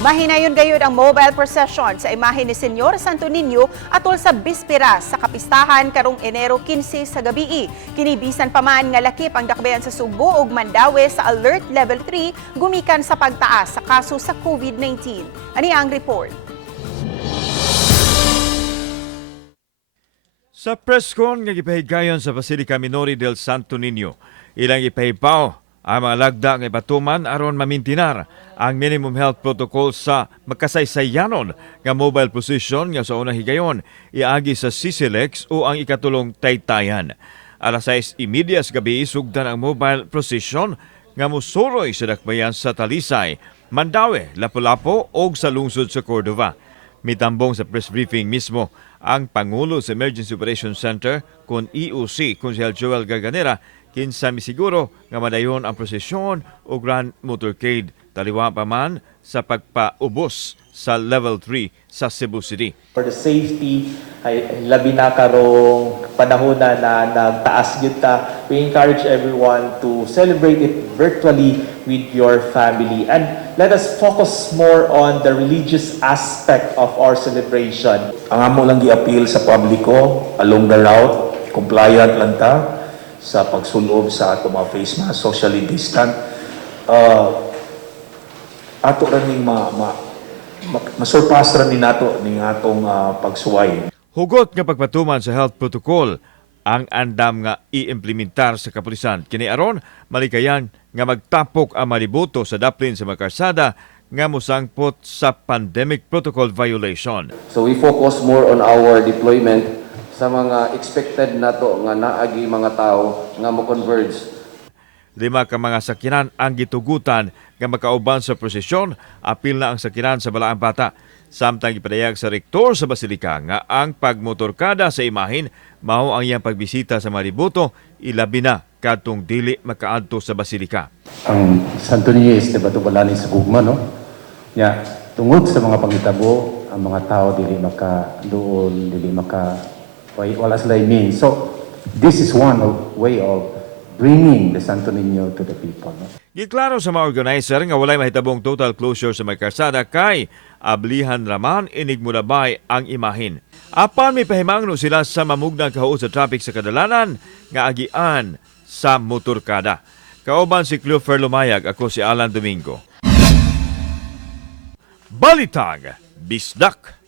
Mahinayon gayud ang mobile procession sa imahe ni Senyor Santo Niño atol sa bispera sa kapistahan karong Enero 15 sa gabii. Kinibisan pa man nga lakip ang dakbayan sa Subo ug Mandaue sa Alert Level 3 gumikan sa pagtaas sa kaso sa COVID-19. Ani ang report. Sa presscon nga gipahigayon sa Basilica Minori del Santo Niño, ilang ipahibaw ang mga lagda nga ipatuman aron mamintinar ang minimum health protocol sa makasaysayanon nga mobile procession nga sa unang higayon iagi sa CCLEX o ang ikatulong Taytayan. Alas 6:30 sa gabi sugdan ang mobile procession nga musuroy sa dakbayan sa Talisay, Mandaue, Lapu-Lapu o sa lungsod sa Cordova. Mitambong sa press briefing mismo ang Pangulo sa Emergency Operations Center kung EOC, Konsehal Joel Garganera, kinsa misiguro nga madayon ang prosesyon o Grand Motorcade taliwa pa man sa pagpaubos sa Level 3 sa Cebu City. For the safety, ay labi na karong panahon na nagtaas yun ta. We encourage everyone to celebrate it virtually with your family. And let us focus more on the religious aspect of our celebration. Ang amo lang gi-appeal sa publiko along the route, compliant lang ta sa pagsulob sa ato mga face mask, socially distant. Ato rin ning masurpass rin ni nato ning atong pagsuway. Hugot nga pagpatuman sa health protocol ang andam nga i-implementar sa kapulisan. Kini aron malikayan nga magtapok ang malibuto sa daplin sa mga karsada nga musangpot sa pandemic protocol violation. So we focus more on our deployment sa mga expected nato nga naagi mga tao nga mo-converge. 5 ka mga sakinan ang gitugutan nga makauban sa prosesyon, apil na ang sakinan sa Balaang Bata. Samtang ipadayag sa rektor sa Basilika nga ang pagmotorkada sa imahin mao ang iyang pagbisita sa Mariboto, ilabi na kadtong dili makaadto sa Basilika. Ang Santo Niño is batu-balani sa gugma, no? Ya, tungod sa mga pangitabo, ang mga tao dili makaduol, dili wala sila mean. So, this is one way of bringing the Santo Niño to the people. No? Giklaro sa mga organizer nga walay mahitabong total closure sa mga karsada kay ablihan raman inig mulabay ang imahin. Apan may pahimangno sila sa mamugnang kahuot sa traffic sa kadalanan nga agian sa motorkada. Kauban si Clover Lumayag, ako si Alan Domingo. Balitag, Bisdak.